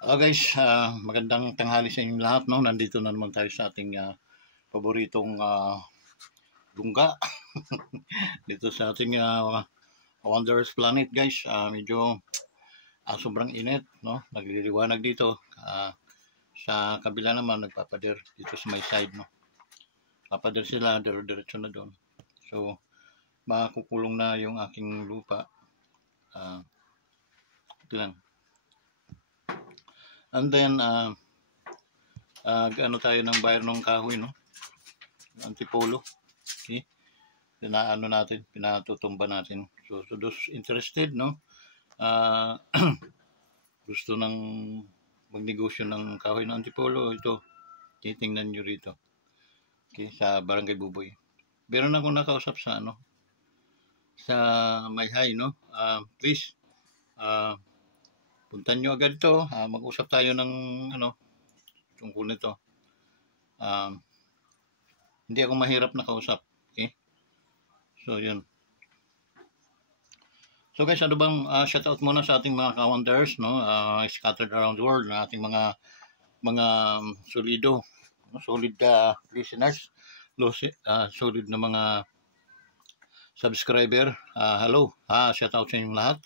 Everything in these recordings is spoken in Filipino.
Hello guys, magandang tanghali sa inyong lahat. No? Nandito na naman tayo sa ating paboritong lungga dito sa ating Wondrous Planet guys. Medyo sobrang init, no? Nagliliwanag dito. Sa kabila naman nagpapader dito sa my side, no? Papader sila, diretso na doon. So makukulong na yung aking lupa. Ito lang. And then ano tayo ng bayar ng kahoy, no? Antipolo. Okay? Pinatutumba natin. So those interested, no? Gusto ng magnegosyo ng kahoy ng Antipolo, ito. Titingnan nyo rito. Okay, sa Barangay Buboy. Meron akong nakausap sa sa Mayhay, no? Please, puntan nyo agad to. Mag-usap tayo ng tungkol nito. Hindi ako mahirap na kausap. Okay? So, yun. So guys, ano bang shout out muna sa ating mga ka-wonders, no? Scattered around the world, na ating mga solido, solid listeners, solid na mga subscriber. Hello, shout out sa inyong lahat.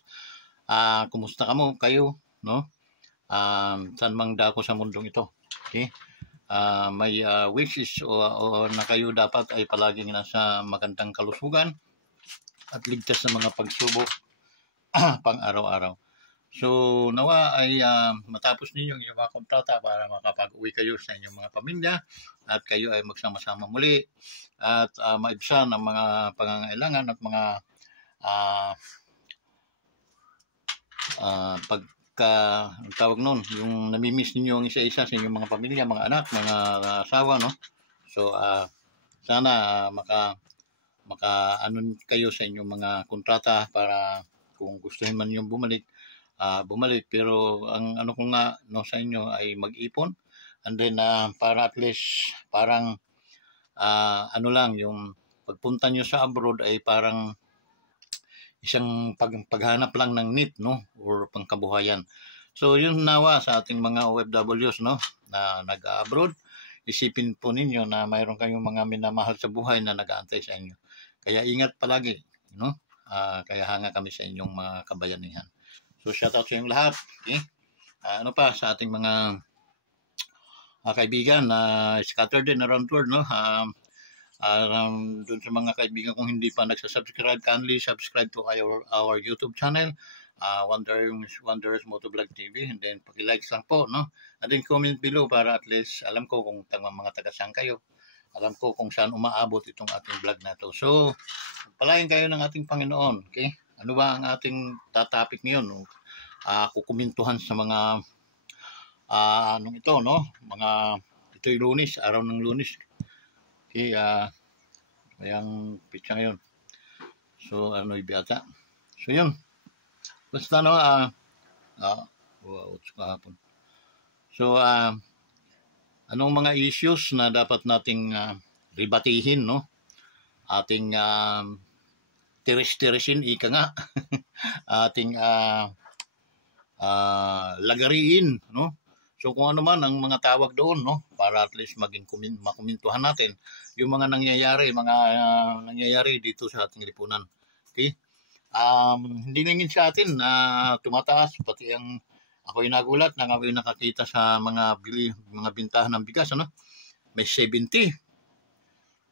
Kumusta kayo, no? Saan mang dako sa mundong ito. Okay? May wishes o na kayo dapat ay palaging nasa magandang kalusugan at ligtas sa mga pagsubok pang araw-araw. So nawa ay matapos ninyo ang inyong mga kontrata para makapag-uwi kayo sa inyong mga pamilya at kayo ay magsama-sama muli at maibsan ang mga pangangailangan at mga ang tawag nun, yung namimiss ninyo ang isa-isa sa inyong mga pamilya, mga anak, mga asawa, no? So sana maka kayo sa inyong mga kontrata para kung gustuhin man yung bumalik, pero ang ko nga, no, sa inyo ay mag-ipon, and then para at least parang lang, yung pagpunta nyo sa abroad ay parang isang paghanap lang ng need, no, or pangkabuhayan. So yun nawa sa ating mga OFWs, no, na nag-abroad, isipin po ninyo na mayroon kayong mga minamahal sa buhay na nag-aantay sa inyo. Kaya ingat palagi, no? Kaya hanga kami sa inyong mga kabayanihan. So shout out sa inyong lahat. Okay? Ano pa sa ating mga kaibigan na scattered din around the world, no? Doon sa mga kaibigan kung hindi pa nagsasubscribe, kindly subscribe to our YouTube channel, Wondrous Motovlog TV, and then paki-likes lang po, no? And then comment below para at least alam ko kung mga taga-saan kayo. Alam ko kung saan umaabot itong ating vlog na to. So, palayan kayo ng ating Panginoon. Okay? Ano ba ang ating topic ngayon? Kukumintuhan sa mga ito, no? Ito'y Lunes, araw ng Lunes. Okay, yung pitsa ngayon. So, ibiyata. So, yun. Basta, no, kahapon. So, anong mga issues na dapat nating ribatihin, no? Ating tiris-tirisin, ika nga. Ating lagariin, no? So kung ano man ang mga tawag doon, no, para at least maging makumintuhan natin yung mga nangyayari dito sa ating lipunan. Okay? Hindi nangin sa atin na tumataas, pati ang ako'y nagulat nang ako'y nakakita sa mga bintahan ng bigas, ano? May 70.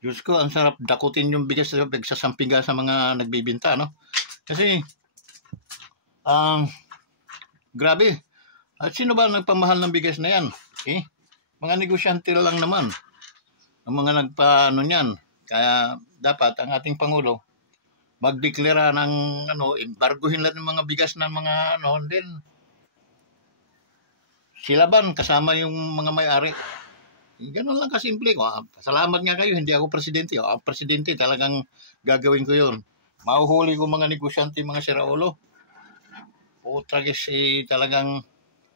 Diyos ko, ang sarap dakutin yung bigas sa pagsasampiga sa mga nagbibinta, no? Kasi grabe. At sino ba nagpamahal ng bigas na yan? Okay? Mga negosyante lang naman. Ang mga niyan. Kaya dapat ang ating Pangulo magdeklara ng embargohin lang ng mga bigas ng mga din silaban kasama yung mga may-ari. Ganun lang kasimple ko. Salamat nga kayo, hindi ako presidente. Ang presidente talagang gagawin ko yun. Mahuhuli ko mga negosyante, mga siraulo. Tragis talagang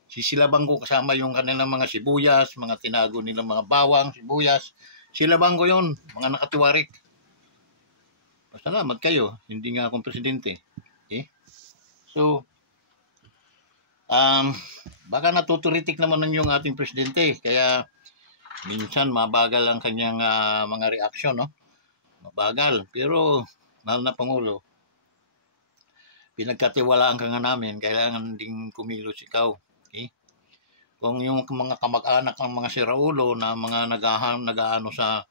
sisilabang ko kasama yung kanilang mga sibuyas, mga tinago nilang mga bawang, sibuyas. Silabang ko yun, mga nakatiwarik. Salamat kayo, hindi nga akong presidente. Okay? So, Baka natuturitik naman ng yung ating presidente. Kaya minsan mabagal ang kanyang mga reaksyon, no? Mabagal. Pero, mahal na Pangulo, pinagkatiwalaan ka nga namin, kailangan ding kumilos ikaw. Okay? Kung yung mga kamag-anak ng mga siraulo na mga nag-aano sa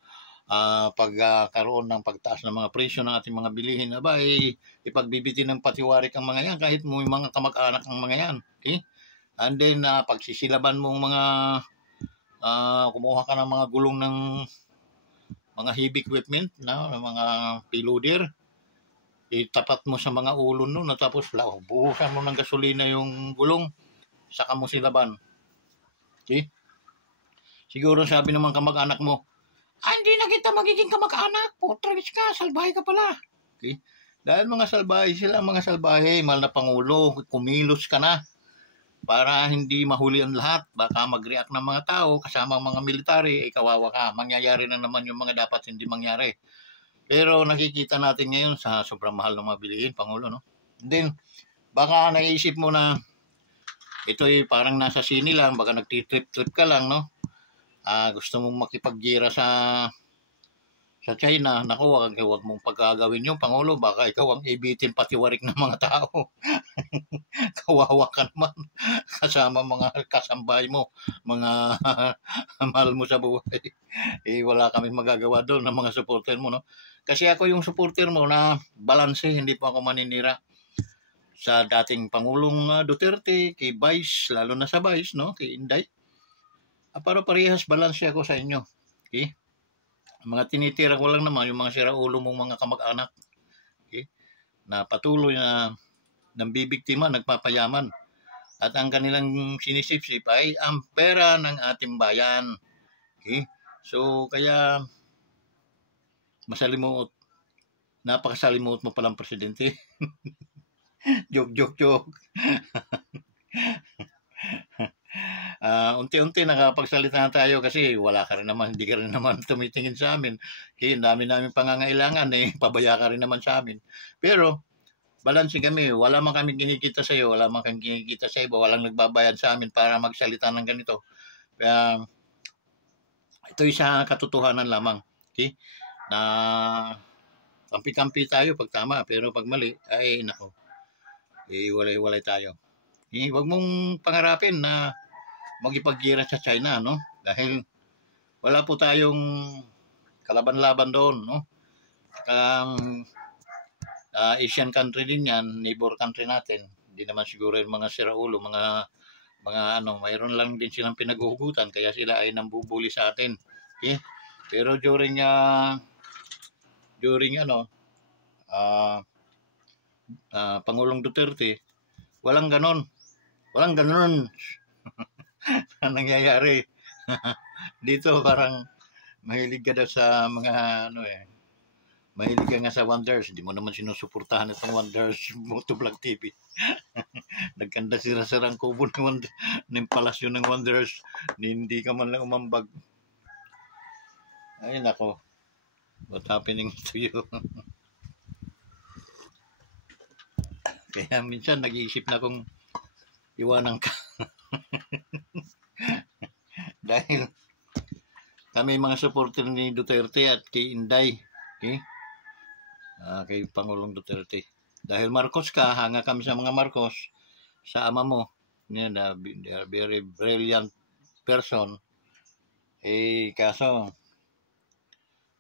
pagkaroon ng pagtaas ng mga presyo ng ating mga bilihin, aba, ipagbibitin ng patiwarik ang mga yan, kahit mo yung mga kamag-anak ng mga yan. Okay? And then, pagsisilaban mong mga, kumuha ka ng mga gulong ng mga heavy equipment, na mga piloder, itapat mo sa mga ulo nun, na tapos buhusan mo ng gasolina yung gulong, saka mo silaban. Okay? Siguro sabi ng mga kamag-anak mo, hindi na kita magiging kamag-anak. Putris ka, salbahe ka pala. Okay? Dahil mga salbahe sila, mga salbahe, mahal na Pangulo, kumilos ka na para hindi mahuli ang lahat. Baka mag-react ng mga tao, kasama ang mga military, kawawa ka. Mangyayari na naman yung mga dapat hindi mangyari. Pero nakikita natin ngayon sa sobrang mahal ng mga bilihin, Pangulo, no? Then, baka naisip mo na ito'y parang nasa sini lang, baka nagtitrip-trip ka lang, no? Gusto mong makipaggira sa China, naku, wag mong pagkagawin yung Pangulo, baka ikaw ang ibitin patiwarik ng mga tao. Kawawa ka naman, kasama mga kasambay mo, mga mahal mo sa buhay. Wala kami magagawa doon ng mga supporter mo, no? Kasi ako yung supporter mo na balanse, hindi po ako maninira sa dating Pangulong Duterte, kay Vice, lalo na sa Vice, no? Kay Inday. Para parehas balanse ako sa inyo. Okay? Mga tinitira ko lang naman yung mga siraulo mong mga kamag-anak. Okay? Na patuloy na nambibiktima, nagpapayaman. At ang kanilang sinisip-sip ay ang pera ng ating bayan. Okay? So, kaya masalimuot. Napakasalimuot mo palang presidente. Joke. Unti-unti nakapagsalita na tayo kasi wala ka rin naman, hindi ka rin naman tumitingin sa amin. Kaya dami namin pangangailangan, pabaya ka rin naman sa amin. Pero, balanse kami, wala man kami kinikita sa iyo, wala man kami kinikita sa iba, walang nagbabayad sa amin para magsalita ng ganito. Kaya, ito isa katotohanan lamang. Okay? Na kampi-kampi tayo pag tama, pero pag mali, ay nako, walay-walay tayo. Huwag mong pangarapin na magipaggira sa China, no? Dahil wala po tayong kalaban-laban doon, no? Asian country din yan, neighbor country natin. Hindi naman siguro yung mga siraulo, mga mayroon lang din silang pinaghuhugutan, kaya sila ay nambubuli sa atin. Okay? Pero during Pangulong Duterte, walang ganon. Ang nangyayari dito, parang mahilig ka daw sa mga mahilig ka nga sa Wonders. Hindi mo naman sinusuportahan itong Wonders Motovlog TV. Nagkanda sira-sirang kubo ng palasyo ng Wonders, hindi ka man lang umambag. Ay nako, what happening to you? Kaya minsan nag-iisip na kung iwanan ka. Dahil kami mga supporter ni Duterte at kay Inday, okay? Kay Pangulong Duterte. Dahil Marcos ka, hanga kami sa mga Marcos, sa ama mo, they are very brilliant person. Kaso,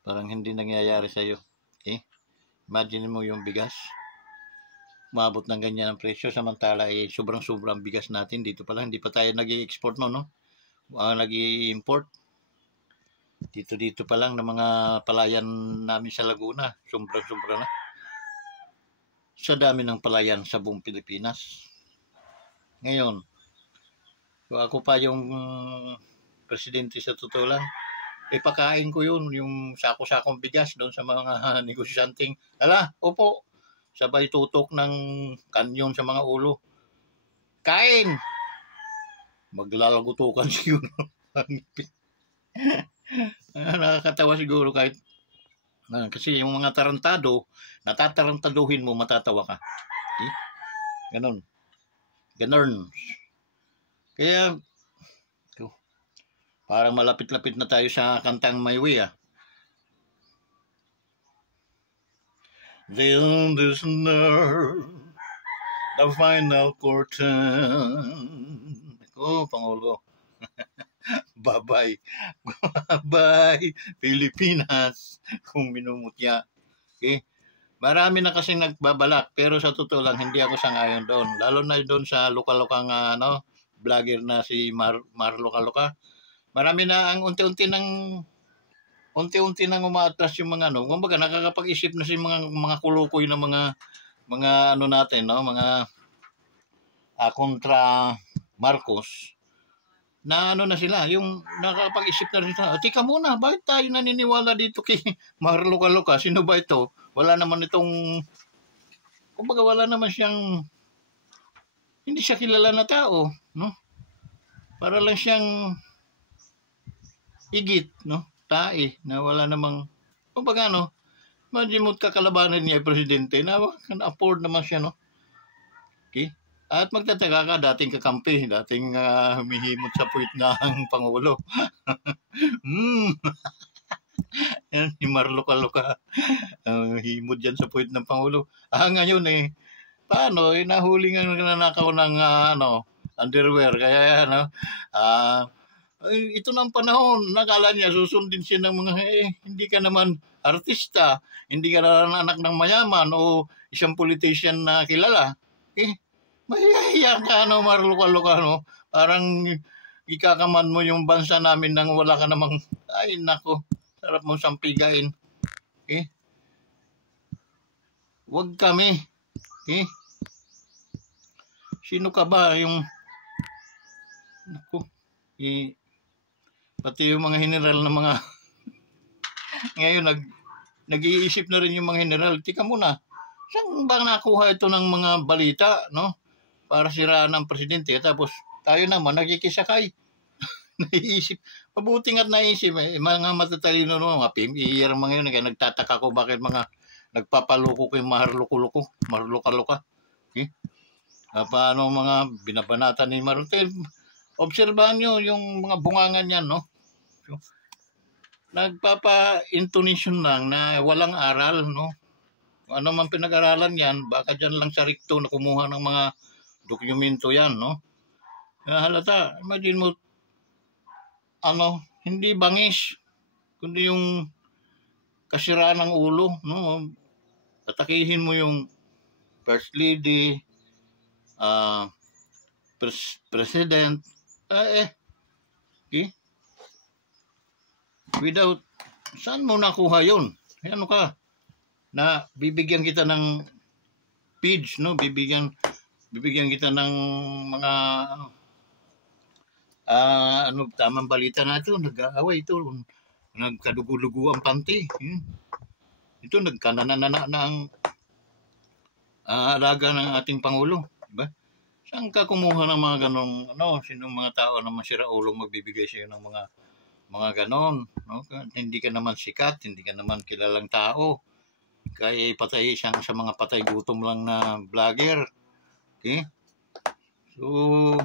parang hindi nangyayari sa'yo. Okay? Imagine mo yung bigas, maabot ng ganyan ang presyo, samantala sobrang bigas natin dito pala, hindi pa tayo nag-i-export no? Nag-i-import dito pa lang ng mga palayan namin sa Laguna, sobra na sa dami ng palayan sa buong Pilipinas ngayon. So ako pa yung presidente, sa totoo lang, ipakain ko yung sako-sakong bigas doon sa mga negosyanteng, opo, sabay tutok ng kanyon sa mga ulo, kain, maglalagutukan siguro. Nakakatawa siguro kahit kasi yung mga tarantado, natatarantaduhin mo, matatawa ka. Ganon. Kaya, parang malapit-lapit na tayo sa kantang My Way, ah. Then this nerve, the final curtain. Pangulo. Bye-bye. Bye, Pilipinas. Kung minumutya. Okay? Marami na kasing nagbabalak, pero sa totoo lang, hindi ako sangayon doon. Lalo na doon sa lokal-lokang vlogger na si Mar Loka-Loka. Marami na ang unti-unti nang umaatras yung mga kumbaga nakakapag-isip na si mga kulukoy na mga natin, mga kontra Marcos, na na sila, yung nakakapag-isip na rin sila. Tika muna, bakit tayo naniniwala dito kay Mar Loka-Loka? Sino ba ito? Wala naman kumbaga wala naman siyang, hindi siya kilala na tao, no? Para lang siyang igit, tae, na wala namang, kumbaga imagine mo kakalabanan niya presidente na can-afford naman siya, Okay? At magtataka ka, dating kakampi, dating humihimot sa puwit ng Pangulo. Yan, si Mar Loka-Loka. Himod dyan sa puwit ng Pangulo. Ngayon paano, nahuli nga nanakaw ng underwear. Kaya ito ng panahon, nakala niya susundin siya ng mga, hindi ka naman artista, hindi ka na anak ng mayaman o isang politician na kilala. Mahihiya ka, Mar Loka-Loka, parang ikakaman mo yung bansa namin nang wala ka namang, ay nako, sarap mong sampigain. Wag kami. Sino ka ba yung, nako, pati yung mga general na mga ngayon nag-iisip na rin yung mga general. Tika muna, saan ba nakuha ito ng mga balita, para siraan ng presidente? Tapos tayo naman nagkikisakay. Naiisip, mabuti nga't naisip, mga matatalino mga PMER mga yun, kaya nagtataka ko bakit mga nagpapaloko kay Mar Loka-Loka. Paano mga binabanata ni Martel? Obserbahan nyo yung mga bungangan yan, nagpapa-intonation lang na walang aral, Ano man pinag-aralan yan, baka dyan lang sa rikto na kumuha ng mga dokumento yan, halata, imagine mo, hindi bangis, kundi yung kasiraan ng ulo, atakihin mo yung First Lady, President, okay? Without, saan mo nakuha yun? Ano ka? Na bibigyan kita ng page, bibigyan kita ng mga tamang balita na ito, nag-aaway ito, nagkadugo-dugo ang panty. Ito nagkananana na ang alaga ng ating Pangulo, diba? Saan ka kumuha ng mga ganong sinong mga tao na masiraulo magbibigay sa iyo ng mga ganon, Hindi ka naman sikat, hindi ka naman kilalang tao. Kaya ipatay siyang sa mga patay gutom lang na vlogger. Okay? So,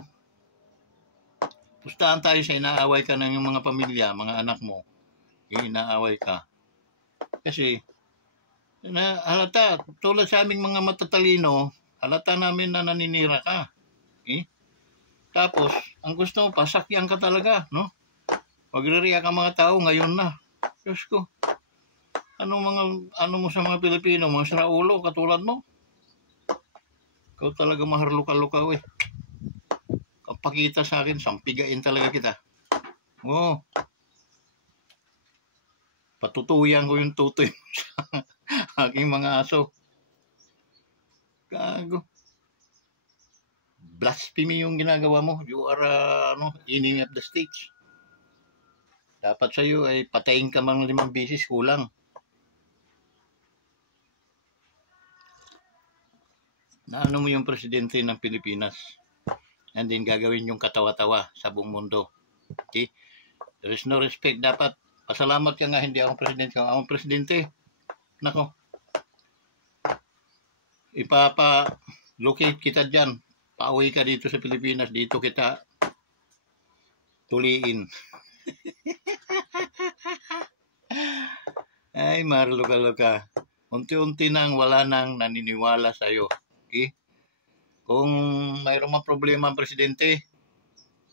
pustahan tayo sa inaaway ka ng mga pamilya, mga anak mo. Inaaway ka. Kasi, halata, tulad sa aming mga matatalino, halata namin na naninira ka. Okay? Tapos, ang gusto mo, pasakyan ka talaga, Magre-react ang mga tao ngayon na. Diyos ko. Ano mo sa mga Pilipino, mga siraulo, katulad mo? Ikaw talaga Mar Loka-Loka, Kapakita sa akin, sampigain talaga kita. Patutuyan ko yung tutoy mo sa aking mga aso. Gago. Blasphemy yung ginagawa mo. You are, enemy of the stage. Dapat sa'yo ay patayin ka mang 5 bisis, kulang. Na mo yung presidente ng Pilipinas. And then gagawin yung katawa-tawa sa buong mundo. Okay? There is no respect. Dapat pasalamat ka nga, hindi akong presidente. Kung akong presidente, nako, ipapa-locate kita dyan. Pauwi ka dito sa Pilipinas. Dito kita tuliin. Ay, marluka-luka. Unti-unti nang wala nang naniniwala sa'yo. Okay? Kung mayroong mga problema ang presidente,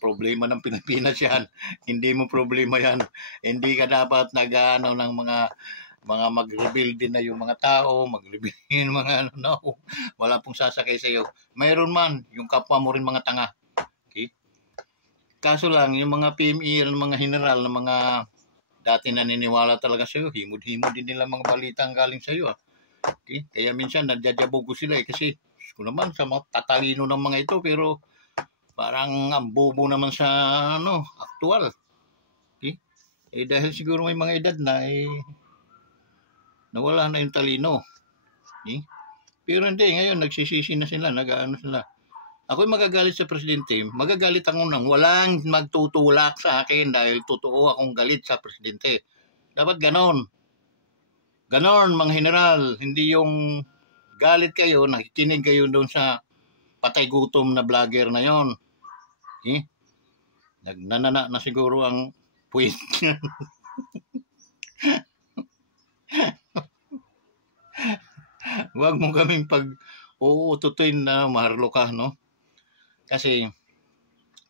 problema ng Pilipinas yan. Hindi mo problema yan. Hindi ka dapat nag-ano ng mga mag-rebuild din na yung mga tao, mag-rebuild yung mga ano, no. Wala pong sasakay sa iyo. Mayroon man, yung kapwa mo rin mga tanga. Okay? Kaso lang, yung mga PME, yung mga general, ng mga dati naniniwala talaga sa iyo, himod-himod din nila mga balitang galing sa iyo. Okay? Kaya minsan, nadjadjabog ko sila kasi ko naman sa mga tatalino ng mga ito, pero parang ang bobo naman sa aktual. Okay? Dahil siguro may mga edad na, nawala na yung talino. Okay? Pero hindi, ngayon nagsisisi na sila, nag-ano sila. Ako'y magagalit sa presidente, magagalit ako nang walang magtutulak sa akin dahil totoo akong galit sa presidente. Dapat ganon. Ganon, mga general. Hindi yung galit kayo, nakikinig kayo doon sa patay gutom na vlogger na yon. Okay? Nagnanana na siguro ang puwit niya. Huwag mo kaming uututin na maharlo ka, no? Kasi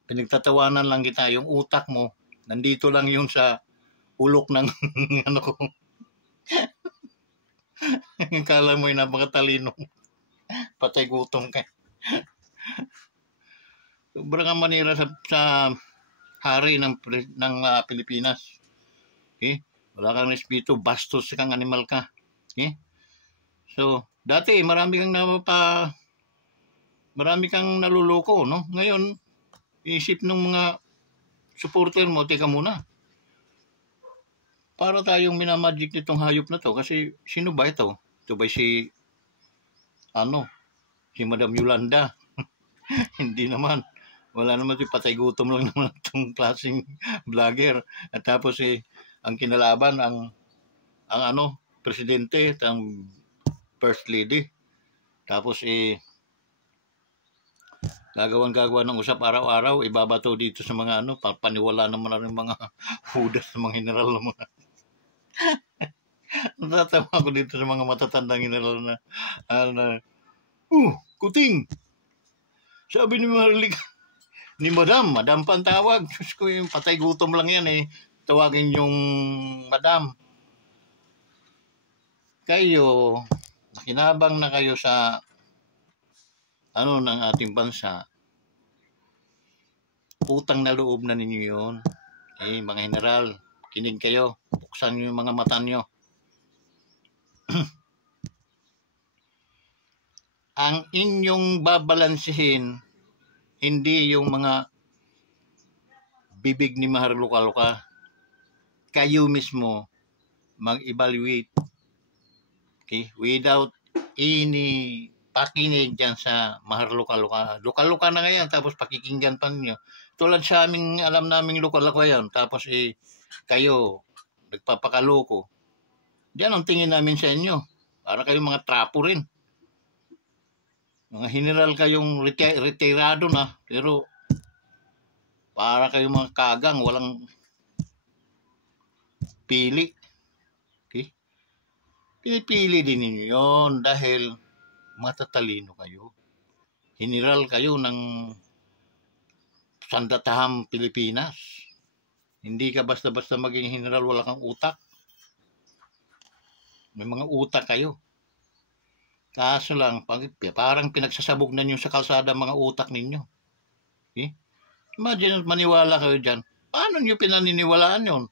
pinagtatawanan lang kita, yung utak mo, nandito lang yun sa ulok ng ano ko. Kala mo yung napakatalino. Patay gutom ka. Sobrang ang manira sa hari ng Pilipinas. Okay? Wala kang respeto, bastos kang animal ka. Okay? So, dati marami kang naluloko, no? Ngayon, isip ng mga supporter mo, teka muna. Para tayong minamagic nitong hayop na to kasi sino ba ito? Ito ba si Madam Yolanda? Hindi naman. Wala naman, patay gutom lang naman itong klaseng vlogger. At tapos ang kinalaban ang presidente, ang first lady. Tapos gagawa ng usap araw-araw, ibabato dito sa mga paniwala naman na rin mga hudas ng mga general na mga natatawa ako dito sa mga matatandang general na kuting! Sabi ni Marlik, ni Madam pa ang tawag. Diyos ko, yung patay gutom lang yan tawagin yung Madam. Kayo, nakinabang na kayo sa ng ating bansa. Utang na loob na ninyo yun. Mga general, kinig kayo. Buksan nyo yung mga mata nyo. Ang inyong babalansihin, hindi yung mga bibig ni maharluka-luka. Kayo mismo mag-evaluate. Okay? Without any pakinig dyan sa maharluka-luka. Luka-luka na ngayon, tapos pakikinggan pa ninyo. Tulad sa aming, alam naming luka-luka yan. Tapos kayo, nagpapakaloko. Diyan ang tingin namin sa inyo. Para kayong mga trapo rin. Mga general kayong retirado na. Pero para kayong mga kagang, walang pili. Okay? Pinipili din ninyo yun dahil matatalino kayo. General kayo ng sandatahang Pilipinas. Hindi ka basta-basta maging general, wala kang utak. May mga utak kayo. Kaso lang, parang pinagsasabog na nyo sa kalsada mga utak ninyo. Okay? Imagine, maniwala kayo dyan. Paano nyo pinaniniwalaan yun?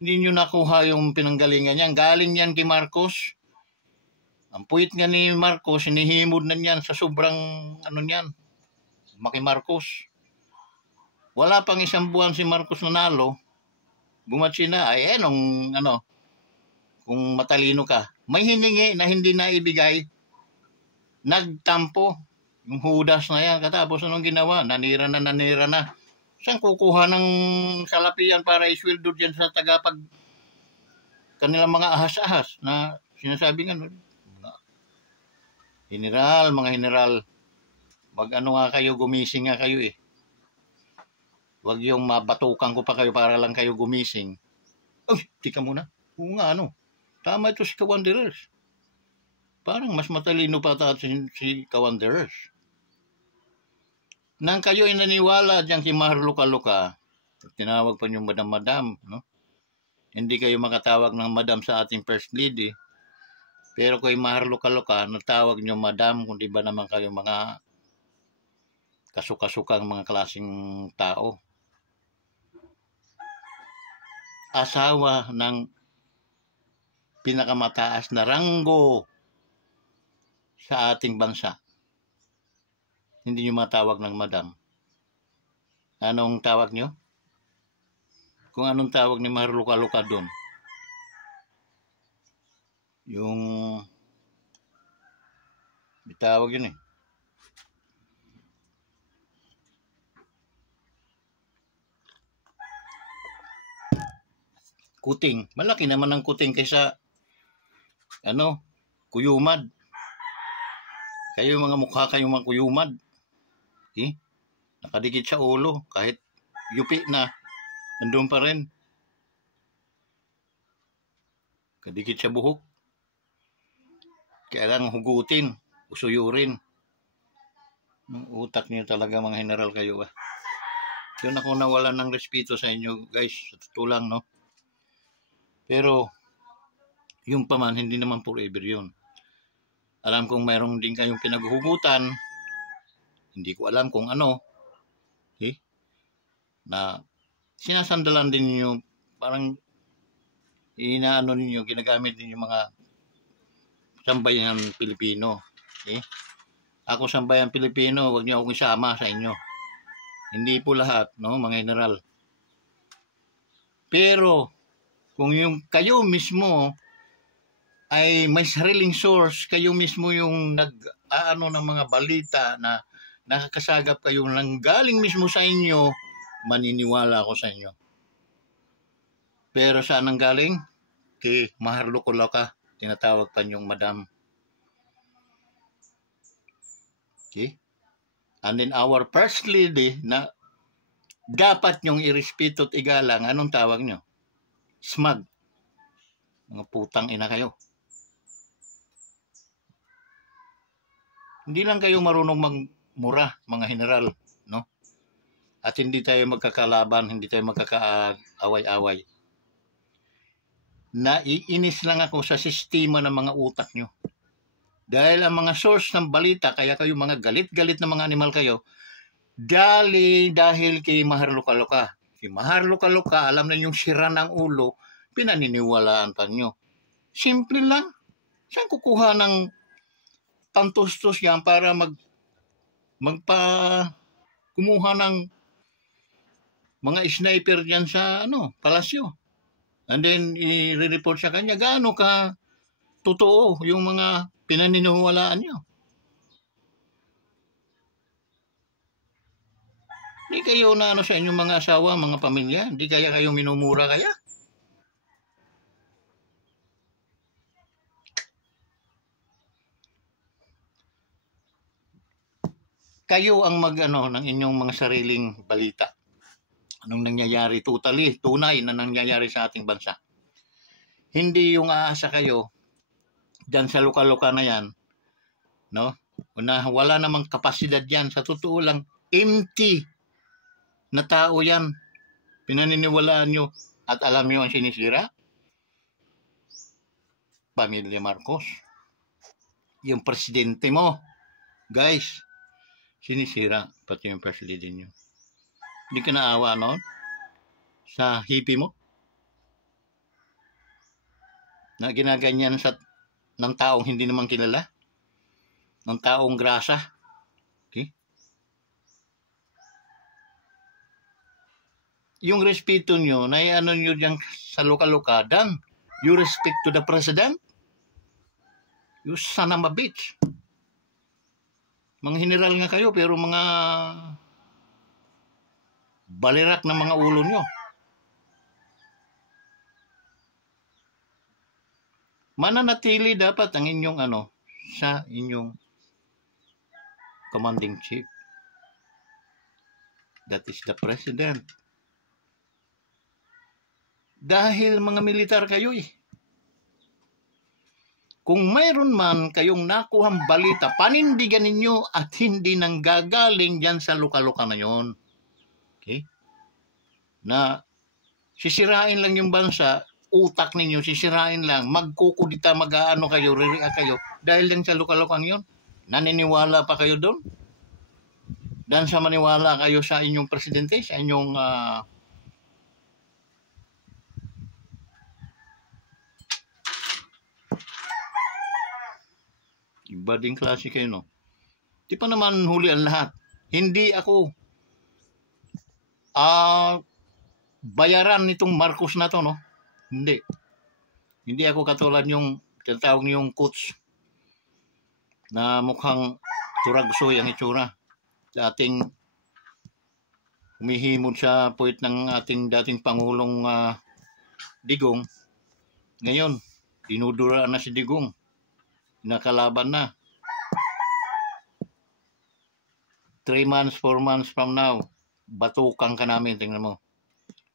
Hindi nyo nakuha yung pinanggalingan yan. Galing yan kay Marcos. Ang puwit nga ni Marcos, hinihimod na niyan sa sobrang niyan. Maki Marcos. Wala pang isang buwan si Marcos nanalo. Bumatsi na. Kung matalino ka. May hiningi na hindi na ibigay. Nagtampo. Yung hudas na yan. Katapos anong ginawa? Nanira na. Saan kukuha ng salapian para isweldo dyan sa tagapag kanilang mga ahas-ahas na sinasabi nga, mga general, nga kayo, gumising nga kayo Huwag yung mabatukan ko pa kayo para lang kayo gumising. Ay, tika muna. Oo nga, ano. Tama ito si Kawanderers. Parang mas matalino pa si Kawanderers. Nang kayo ay naniwala dyan kay Maharluka-luka, tinawag pa niyo madam-madam, no? Hindi kayo makatawag ng madam sa ating first lady. Pero kay Maharluka-luka, natawag niyo madam, kung di ba naman kayo mga kasukasukang mga klaseng tao. Asawa ng pinakamataas na ranggo sa ating bansa. Hindi niyo matawag ng madam. Anong tawag niyo? Kung anong tawag ni Maharluka-luka doon. Yung bitawag yun eh. Kuting. Malaki naman ang kuting kaysa kuyumad. Kayo mga mukha kayong mga kuyumad. Eh? Nakadikit sa ulo. Kahit yupi na. Nandun pa rin. Kadikit sa buhok. Kailangan hugutin. Usuyurin. Ang utak niyo talaga mga general kayo. Yun ako nawalan ng respeto sa inyo guys. Sa totoo lang, no? Pero, yung paman, hindi naman forever yun. Alam kong mayroong din kayong pinaghuhugutan. Hindi ko alam kung ano. Na sinasandalan din niyo, parang inaano ninyo, ginagamit ninyo mga sambayan Pilipino. Ako sambayan Pilipino, wag niyo akong isama sa inyo. Hindi po lahat, no, mga general. Pero, kung yung kayo mismo ay may sariling source, kayo mismo yung nag-aano ng mga balita na nakakasagap kayo ng galing mismo sa inyo, maniniwala ako sa inyo. Pero saan ang galing? Kay Maharluka-luka, tinatawag pa niyong madam. Okay? And then our first lady na dapat niyong irespeto at igalang, anong tawag niyo? Smug. Mga putang ina kayo. Hindi lang kayo marunong magmura, mga general, no? At hindi tayo magkakalaban, hindi tayo magkakaaway-away. Naiinis lang ako sa sistema ng mga utak nyo. Dahil ang mga source ng balita, kaya kayo mga galit-galit na mga animal kayo, dahil kay Maharluka-luka. Si Maharluka-luka, alam na yung sira ng ulo, pinaniniwalaan pa nyo. Simple lang. Saan kukuha ng pantustos yan para kumuha ng mga sniper dyan sa palasyo? And then, i-report sa kanya, gaano ka totoo yung mga pinaniniwalaan nyo. Hindi kayo na sa inyong mga asawa, mga pamilya, hindi kaya kayo minumura kaya? Kayo ang ng inyong mga sariling balita. Anong nangyayari tunay na nangyayari sa ating bansa. Hindi yung aasa kayo dyan sa luka-luka na yan, no? Wala namang kapasidad yan. Sa totoo lang, empty na tao yan. Pinaniniwalaan nyo at alam nyo ang sinisira? Pamilya Marcos. Yung presidente mo. Guys, sinisira pati yung first lady nyo. Hindi ka naawa noon sa hippie mo na ginaganyan ng taong hindi naman kilala, ng taong grasa. Okay? Yung respeto nyo na nyo dyan sa luka-luka, dan you respect to the president, you son of a bitch. Mga general nga kayo, pero mga balirak na mga ulo nyo. Mananatili dapat ang inyong sa inyong commanding chief. That is the president. Dahil mga militar kayo eh. Kung mayroon man kayong nakuhang balita, panindigan ninyo at hindi nang gagaling dyan sa luka-luka na yon. Okay? Na sisirain lang yung bansa, utak ninyo, sisirain lang, magkukudita, mag-aano kayo, re-react kayo, dahil lang sa luka-lukang yon. Naniniwala pa kayo doon? Dan sa maniwala kayo sa inyong presidente, sa inyong iba din klase kayo, no? Di pa naman huli ang lahat. Hindi ako bayaran nitong Marcos na to, no? Hindi. Hindi ako katulad yung tinatawag niyong coach na mukhang turagsoy ang itsura. Dating humihimod sa puwit ng ating dating Pangulong Digong. Ngayon, dinuduraan na si Digong. Nakalaban na. 3 months, 4 months from now, batukan ka namin, tingnan mo.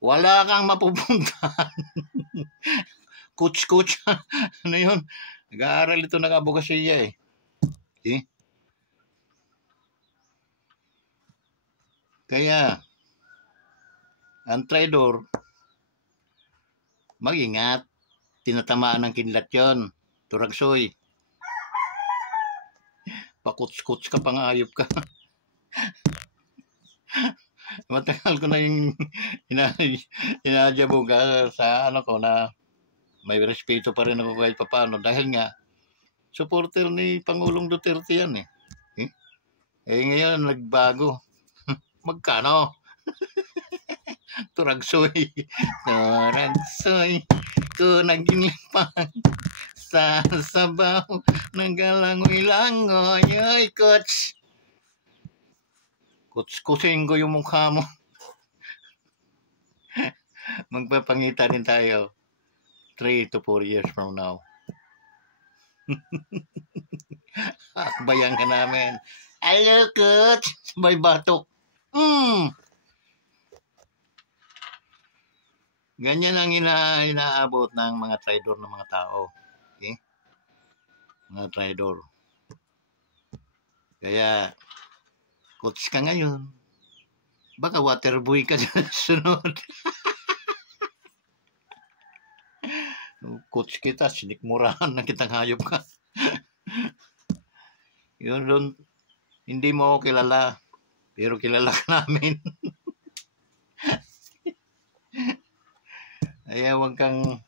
Wala kang mapupuntahan. Coach. Ano yun? Nag-aaral ito ng abogasiya eh. Okay? Kaya, ang traidor, mag-ingat. Tinatamaan ng kidlat yun. Turagsoy. Pakuts-kuts ka, pangayop ka. Matagal ko na yung inadjabog sa ano ko na may respeto pa rin ako kahit papaano. Dahil nga, supporter ni Pangulong Duterte yan eh. Ngayon, nagbago. Magkano? Turagsoy. Turagsoy. Kung naging lipang sa sabaw ng galangoy-langoy. Ay, coach. Kutskusin ko yung mukha mo. Magpapangita rin tayo 3 to 4 years from now. Akbayan ka namin. Hello, coach. Sabay batok. Ganyan ang inaabot ng mga traidor ng mga tao. Okay? Mga traidor. Kaya, coach ka ngayon. Baka waterboy ka dyan sunod. Coach kita, sinikmurahan na kitang hayop ka. Yun doon, hindi mo ako kilala. Pero kilala ka namin. Kaya huwag kang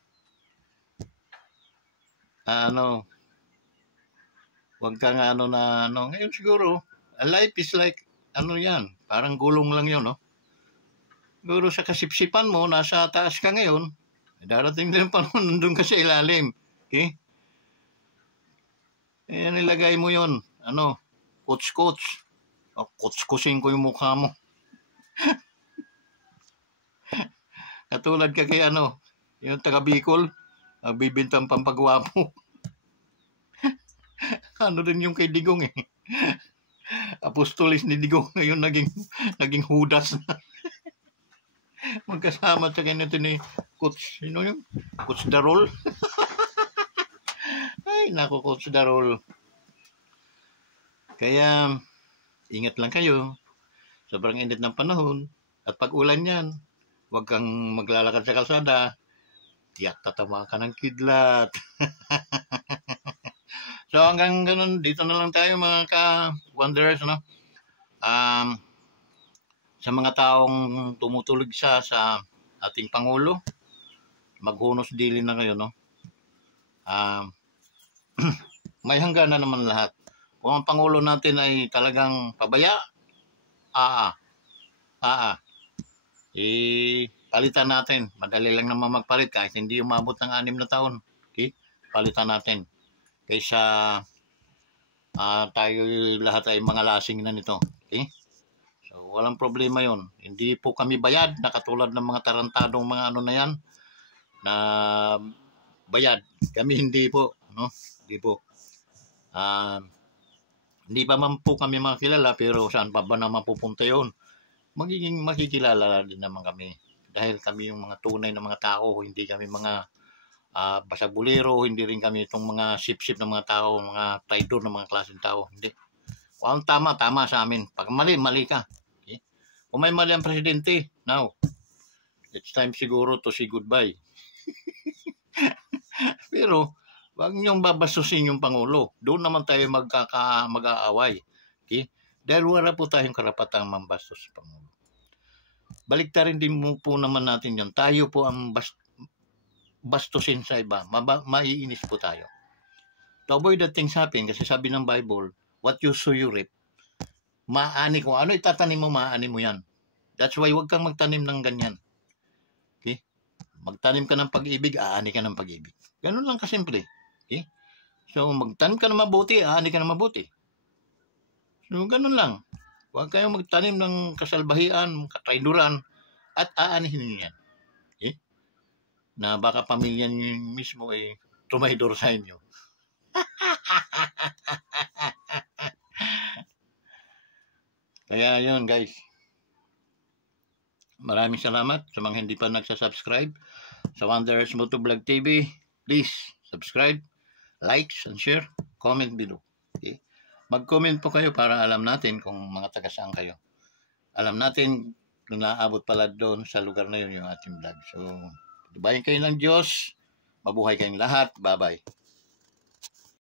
ngayon siguro life is like yan, parang gulong lang yun, no? Siguro sa kasipsipan mo nasa taas ka ngayon, darating din panahon nandun ka sa ilalim. Okay? Kaya nilagay mo yun, coach. Kutskusin ko yung mukha mo. Katulad ka kay yung taga Bicol, bibintang pampagwapo. Din yung kay Digong eh. Apostolis ni Digong ngayon naging Judas na. Magkasama sa ganito ni Coach, sino yun? Coach Darol. Ay, naku, Coach Darol. Kaya, ingat lang kayo. Sobrang init ng panahon. At pag ulan yan, huwag kang maglalakad sa kalsada. Tiyak tatama ka ng kidlat. So hanggang ganun, dito na lang tayo mga ka-wanderers, no? Sa mga taong tumutulog sa ating Pangulo, maghunos dili na kayo, no? May hanggan na naman lahat. Kung ang Pangulo natin ay talagang pabaya, palitan natin. Madali lang naman magpalit kahit hindi umabot ng 6 na taon. Okay? Palitan natin. Kaysa tayo lahat ay mga lasing na nito. Okay? So, walang problema yon. Hindi po kami bayad na katulad ng mga tarantadong mga na yan na bayad. Kami hindi po. No? Hindi po. Hindi pa man po kami makilala pero saan pa ba naman pupunta yun? magiging makikilala din naman kami. Dahil kami yung mga tunay na mga tao, hindi kami mga basabulero, hindi rin kami itong mga sip-sip na mga tao, mga traidor na mga klaseng tao. Hindi. Kung ang tama, tama sa amin. Pag mali, mali ka. Okay? Kung may mali ang presidente, now, it's time siguro to say goodbye. Pero, wag niyong babasusin yung Pangulo. Doon naman tayo mag-aaway. Okay? Dahil wala po tayong karapatang mambastos sa Pangulo. Baliktarin din mo po naman natin yan. Tayo po ang bastusin sa iba. Maiinis po tayo. To avoid that things happen, kasi sabi ng Bible, what you sow you reap. Maani ko. Ano itatanim mo, maani mo yan. That's why huwag kang magtanim ng ganyan. Okay? Magtanim ka ng pag-ibig, aani ka ng pag-ibig. Ganun lang kasimple. Okay? So, magtanim ka ng mabuti, aani ka ng mabuti. So, ganun lang. Huwag kayong magtanim ng kasalbahian, katraiduran, at aanihin niyo yan. Okay? Na baka pamilya niyo mismo ay tumaidor sa inyo. Kaya yun guys. Maraming salamat sa mga hindi pa nagsasubscribe sa Wanderers Motovlog TV. Please subscribe, likes, and share. Comment below. Okay? Mag-comment po kayo para alam natin kung mga taga saan kayo. Alam natin kung naaabot pala doon sa lugar na yun yung ating vlog. So, bayan kayo ng Diyos. Mabuhay kayong lahat. Bye-bye.